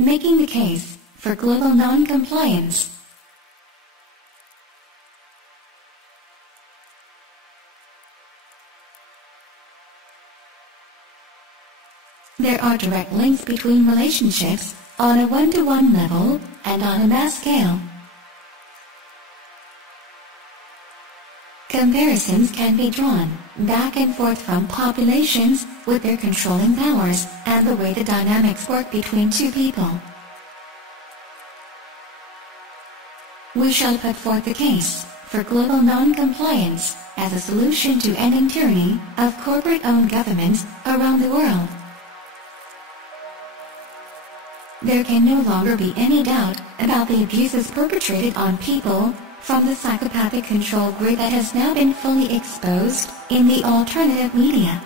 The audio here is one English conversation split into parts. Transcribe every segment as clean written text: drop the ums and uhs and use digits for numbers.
making the case for global non-compliance. There are direct links between relationships on a one-to-one level and on a mass scale. Comparisons can be drawn back and forth from populations with their controlling powers and the way the dynamics work between two people. We shall put forth the case for global non-compliance as a solution to ending tyranny of corporate-owned governments around the world. There can no longer be any doubt about the abuses perpetrated on people from the psychopathic control grid that has now been fully exposed in the alternative media.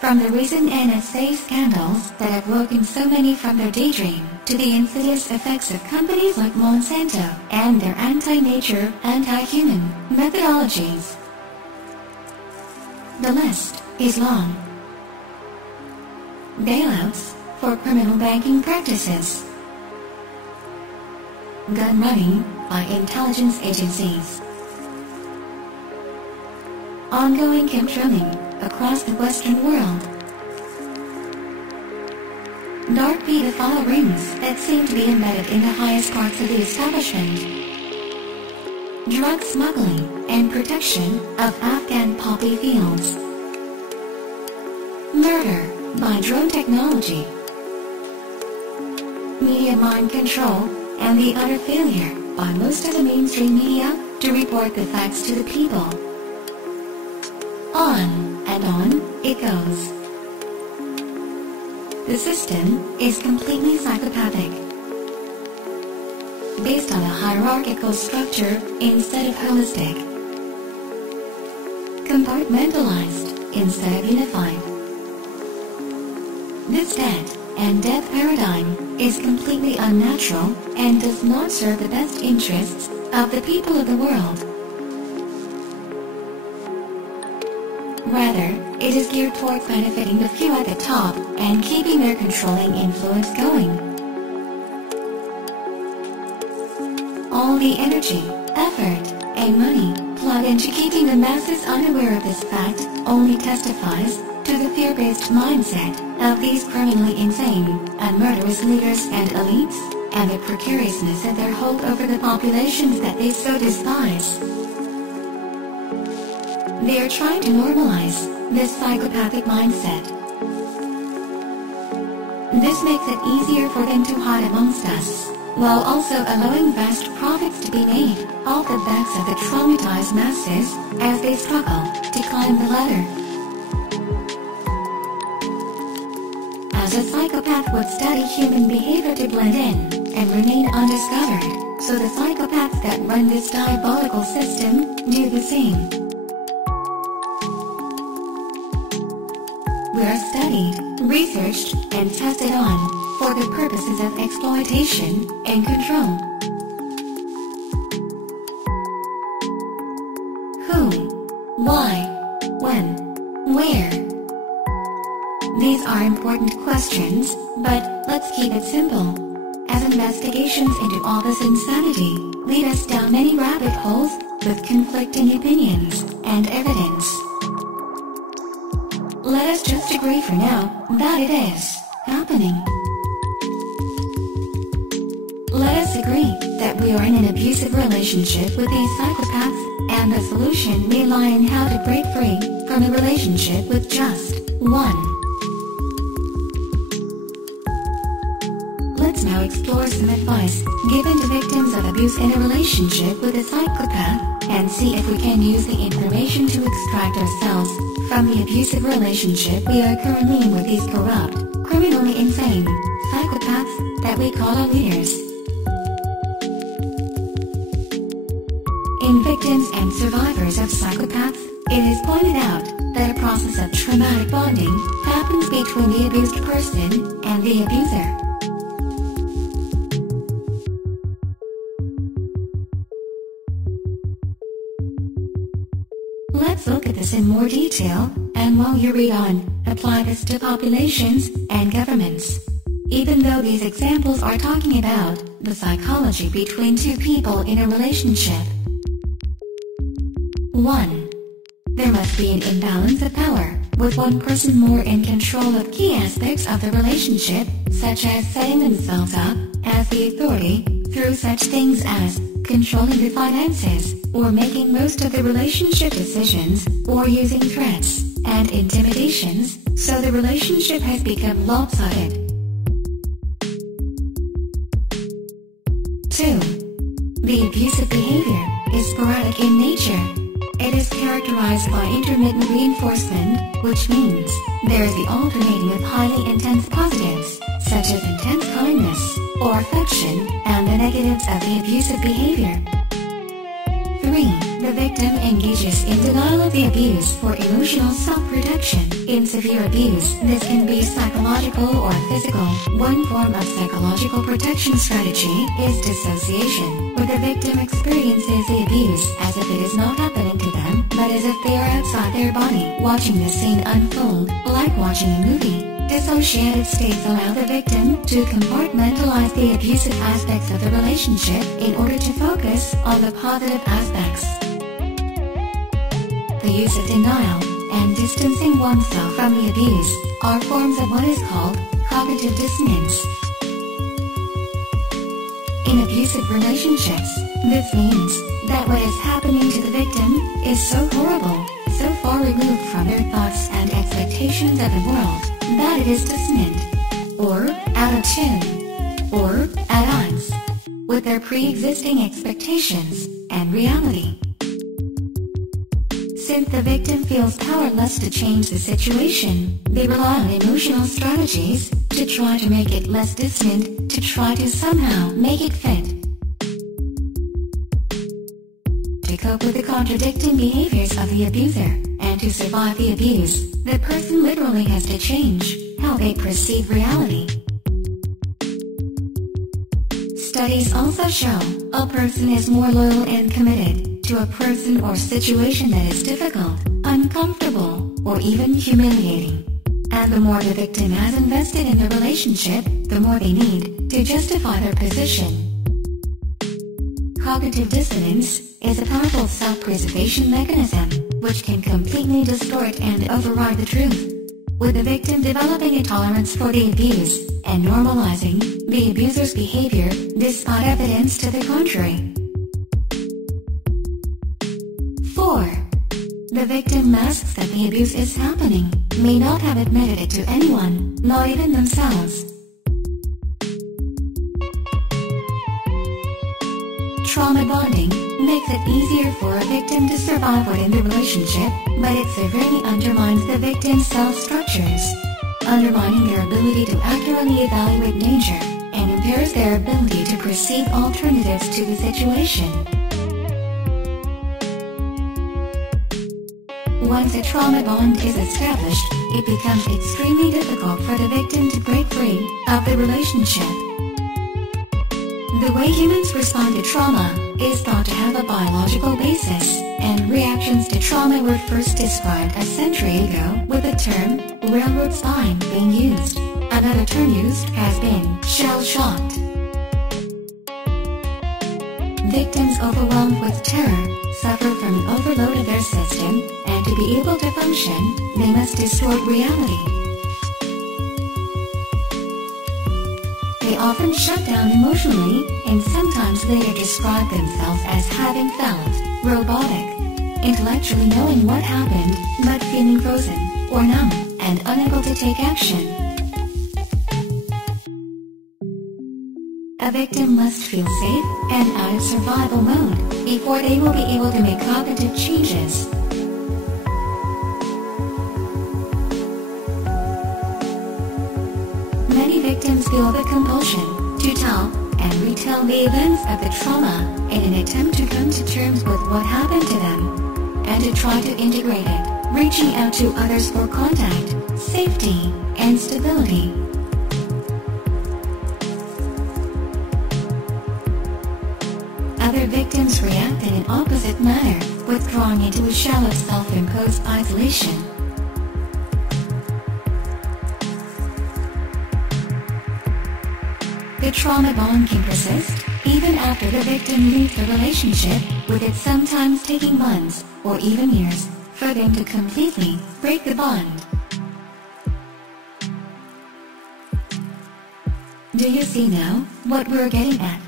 From the recent NSA scandals that have woken so many from their daydream to the insidious effects of companies like Monsanto and their anti-nature, anti-human methodologies. The list is long. Bailouts for criminal banking practices. Gun running by intelligence agencies. Ongoing chemtrailing across the Western world. Dark pedophile rings that seem to be embedded in the highest parts of the establishment. Drug smuggling and protection of Afghan poppy fields. Murder by drone technology. Media mind control and the utter failure by most of the mainstream media to report the facts to the people. On and on it goes. The system is completely psychopathic, based on a hierarchical structure instead of holistic, compartmentalized instead of unified. This death paradigm is completely unnatural and does not serve the best interests of the people of the world. Rather, it is geared towards benefiting the few at the top and keeping their controlling influence going. All the energy, effort, and money plugged into keeping the masses unaware of this fact only testifies to the fear-based mindset of these criminally insane and murderous leaders and elites, and the precariousness of their hold over the populations that they so despise. They are trying to normalize this psychopathic mindset. This makes it easier for them to hide amongst us, while also allowing vast profits to be made off the backs of the traumatized masses as they struggle to climb the ladder. As a psychopath would study human behavior to blend in and remain undiscovered, so the psychopaths that run this diabolical system do the same. We are studied, researched, and tested on for the purposes of exploitation and control. Who? Why? When? Where? These are important questions, but let's keep it simple, as investigations into all this insanity lead us down many rabbit holes with conflicting opinions and evidence. Let us just agree for now that it is happening. Let us agree that we are in an abusive relationship with these psychopaths, and the solution may lie in how to break free from a relationship with just one. Let's now explore some advice given to victims of abuse in a relationship with a psychopath, and see if we can use the information to extract ourselves from the abusive relationship we are currently in with these corrupt, criminally insane psychopaths that we call our leaders. In victims and survivors of psychopaths, it is pointed out that a process of traumatic bonding happens between the abused person and the abuser. Let's look at this in more detail, and while you read on, apply this to populations and governments. even though these examples are talking about the psychology between two people in a relationship. 1. There must be an imbalance of power, with one person more in control of key aspects of the relationship, such as setting themselves up as the authority, through such things as controlling the finances, or making most of the relationship decisions, or using threats and intimidations, so the relationship has become lopsided. 2. The abusive behavior is sporadic in nature. It is characterized by intermittent reinforcement, which means there is the alternating of highly intense positives, such as intense kindness or affection, and the negatives of the abusive behavior. 3. The victim engages in denial of the abuse for emotional self-protection. In severe abuse, this can be psychological or physical. One form of psychological protection strategy is dissociation, where the victim experiences the abuse as if it is not happening to them, but as if they are outside their body, watching the scene unfold, like watching a movie. Dissociated states allow the victim to compartmentalize the abusive aspects of the relationship in order to focus on the positive aspects. The use of denial and distancing oneself from the abuse are forms of what is called cognitive dissonance. In abusive relationships, this means that what is happening to the victim is so horrible, so far removed from their thoughts and expectations of the world, that it is dissonant, or out of tune, or at odds with their pre-existing expectations and reality. Since the victim feels powerless to change the situation, they rely on emotional strategies to try to make it less dissonant, to try to somehow make it fit. To cope with the contradicting behaviors of the abuser, and to survive the abuse, the person literally has to change how they perceive reality. Studies also show a person is more loyal and committed to a person or situation that is difficult, uncomfortable, or even humiliating. And the more the victim has invested in the relationship, the more they need to justify their position. Cognitive dissonance is a powerful self-preservation mechanism which can completely distort and override the truth, with the victim developing a tolerance for the abuse and normalizing the abuser's behavior despite evidence to the contrary. 4. The victim masks that the abuse is happening, may not have admitted it to anyone, not even themselves. Trauma bonding makes it easier for a victim to survive within the relationship, but it severely undermines the victim's self-structures, undermining their ability to accurately evaluate danger, and impairs their ability to perceive alternatives to the situation. Once a trauma bond is established, it becomes extremely difficult for the victim to break free of the relationship. The way humans respond to trauma is thought to have a biological basis, and reactions to trauma were first described a century ago with the term railroad spine being used. Another term used has been shell-shocked. Victims overwhelmed with terror suffer from an overload of their system, and to be able to function, they must distort reality. They often shut down emotionally, and sometimes later describe themselves as having felt robotic, intellectually knowing what happened, but feeling frozen or numb and unable to take action. A victim must feel safe and out of survival mode before they will be able to make cognitive changes. Many victims feel the compulsion to tell and retell the events of the trauma in an attempt to come to terms with what happened to them, and to try to integrate it, reaching out to others for contact, safety, and stability. Other victims react in an opposite manner, withdrawing into a shell of self-imposed isolation. The trauma bond can persist, even after the victim leaves the relationship, with it sometimes taking months, or even years, for them to completely break the bond. Do you see now what we're getting at?